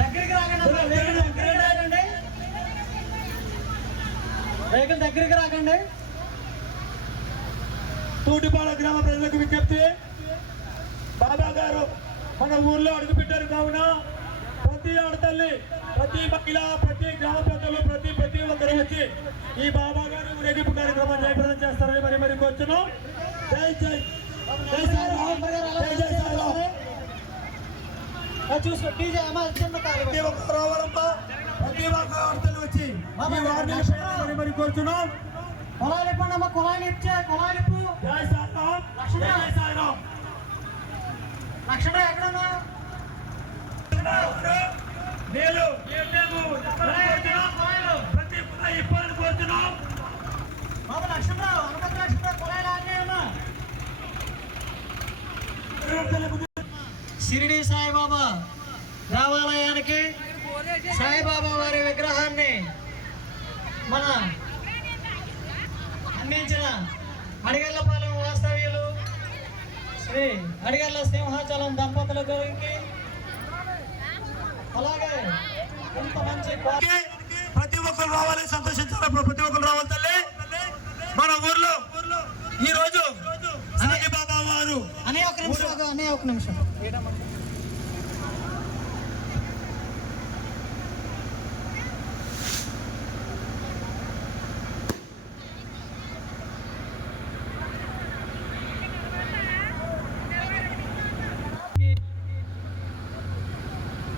దగ్గరికి రాకండి, వెహికల్ దగ్గరికి రాకండి. తూటిపాల గ్రామ ప్రజలకు విజ్ఞప్తి, బాబా గారు మన ఊర్లో అడుగుపెట్టారు కావున ప్రతి ఆడతల్లి, ప్రతి మహిళ, ప్రతి గ్రామ పెద్దలు, ప్రతి ఒక్కరు వచ్చి ఈ బాబా గారి ఊరేగింపు కార్యక్రమాన్ని జయప్రదం చేస్తారని మరి కోరుతున్నాం. జై జై జై సాయిరామ్, జై జై సాయిరామ్. చూసుకో డీజే ప్రతి ఒక్క రావడంతో ప్రతి ఒక్క ఆడతల్లి వచ్చి మరి కోరుతున్నాం. కులాలు ఇప్పండి, కులాలు ఇచ్చే కులాలు ఇప్పు. జై సాయిరామ్, జై సాయిరామ్. లక్ష్మణ ఎక్కడన్నా నేను ప్రతి ఇబ్బంది కోరుతున్నాం. బాబు లక్ష్మణరావు, అనుమతి లక్ష్మణరావు కులాయిలు ఆడినాయమ్మా. షిరిడి సాయిబాబా దేవాలయానికి సాయిబాబా వారి విగ్రహాన్ని మన అందించిన అడిగల్లపాలెం వాస్తవ్యులు శ్రీ అడిగల్ల సింహాచలం దంపతుల గురించి, అలాగే ఇంత మంచి ప్రతి ఒక్కరు రావాలి, సంతోషించాలి. ప్రతి ఒక్కరు రావాలి తల్లి. మన ఊర్లో ఈ రోజు సాయిబాబా వారు ఒక నిమిషం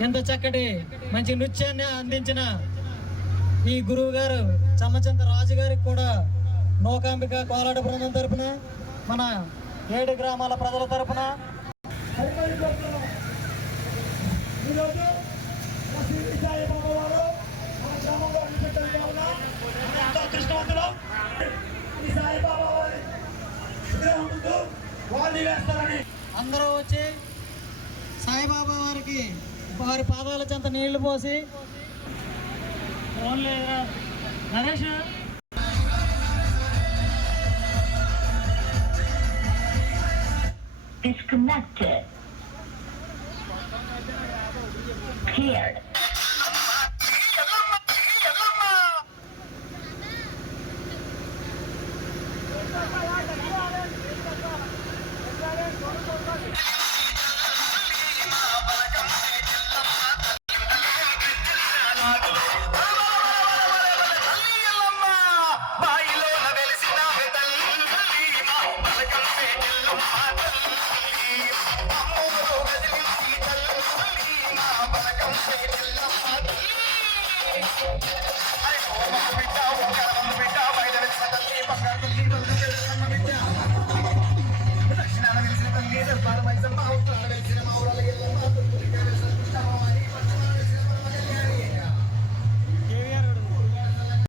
ఎంత చక్కటి మంచి నృత్యాన్ని అందించిన ఈ గురువు గారు చమ్మచంత రాజు గారికి కూడా నూకాంబిక కోలాట బృందం తరపున, మన 7 గ్రామాల ప్రజల తరపున అందరూ వచ్చి సాయిబాబా వారికి వారి పాదాల చెంత నీళ్లు పోసి ఓన్లీ నరేష్ disconnected. Cleared. దక్షిణాన